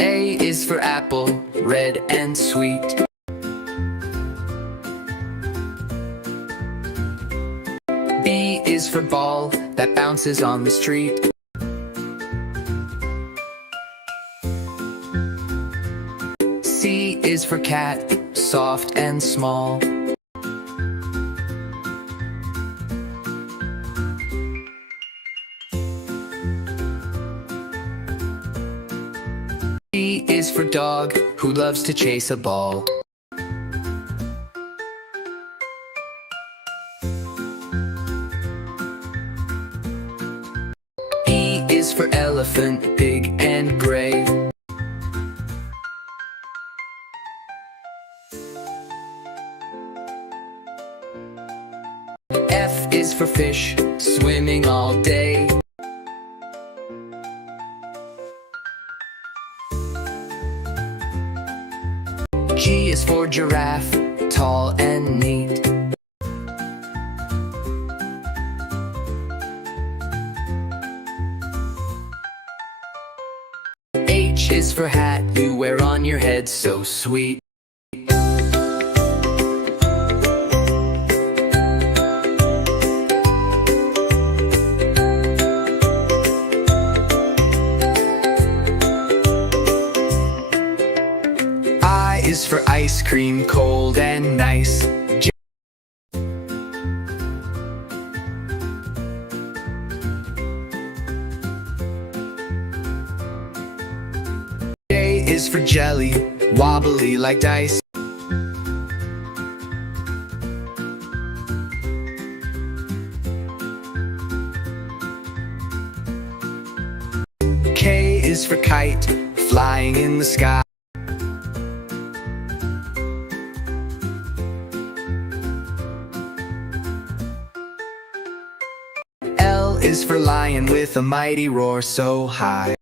A is for apple, red and sweet. B is for ball that bounces on the street. C is for cat, soft and small. D is for dog, who loves to chase a ball. E is for elephant, big and gray. F is for fish, swimming all day. G is for giraffe, tall and neat. H is for hat you wear on your head, so sweet. I is for ice cream, cold and nice. J is for jelly, wobbly like dice. K is for kite, flying in the sky. L is for lion with a mighty roar so high.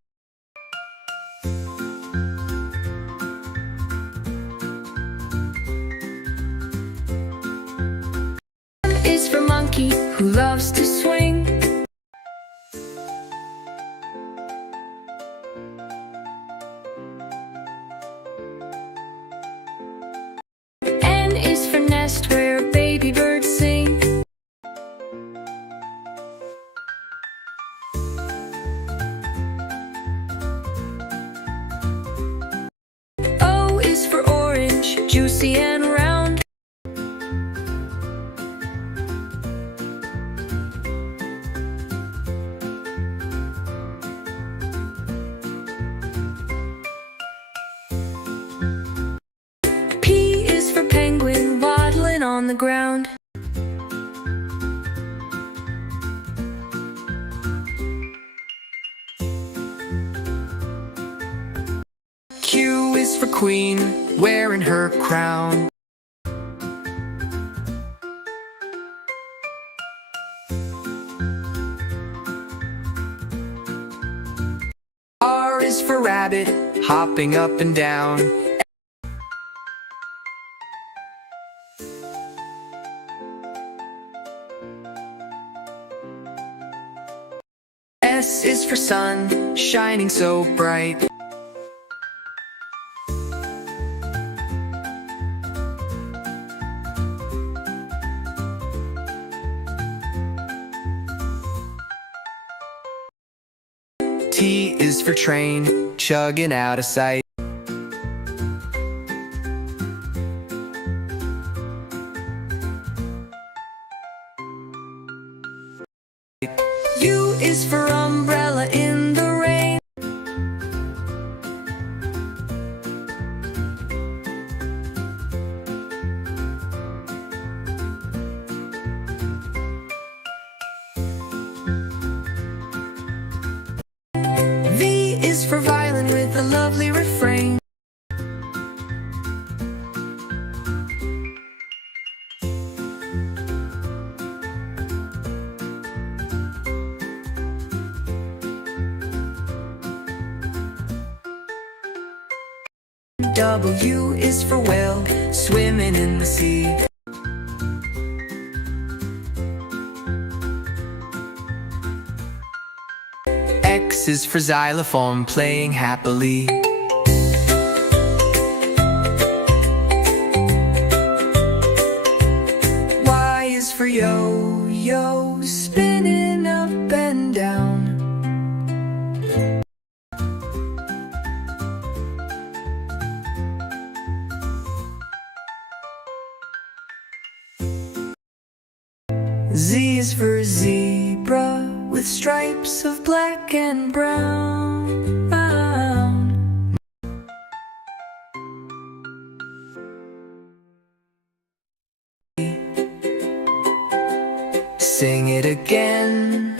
M is for monkey, who loves to swing. N is for nest, where baby birds sing. O is for orange, juicy and round. P is for penguin, waddling on the ground. Q is for queen, wearing her crown. R is for rabbit, hopping up and down. S is for sun, shining so bright. T is for train, chugging out of sight. U is for umbrella in the rain. V is for violin with a lovely refrain. W is for whale, swimming in the sea. X is for xylophone, playing happily. Y is for yo-yo, spinning up and down. Z is for zebra, with stripes of black and brown. Sing it again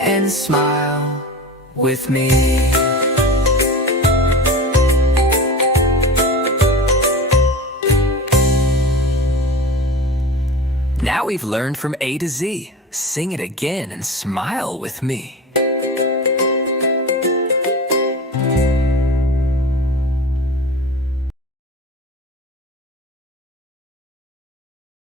and smile with me. Now we've learned from A to Z. Sing it again and smile with me.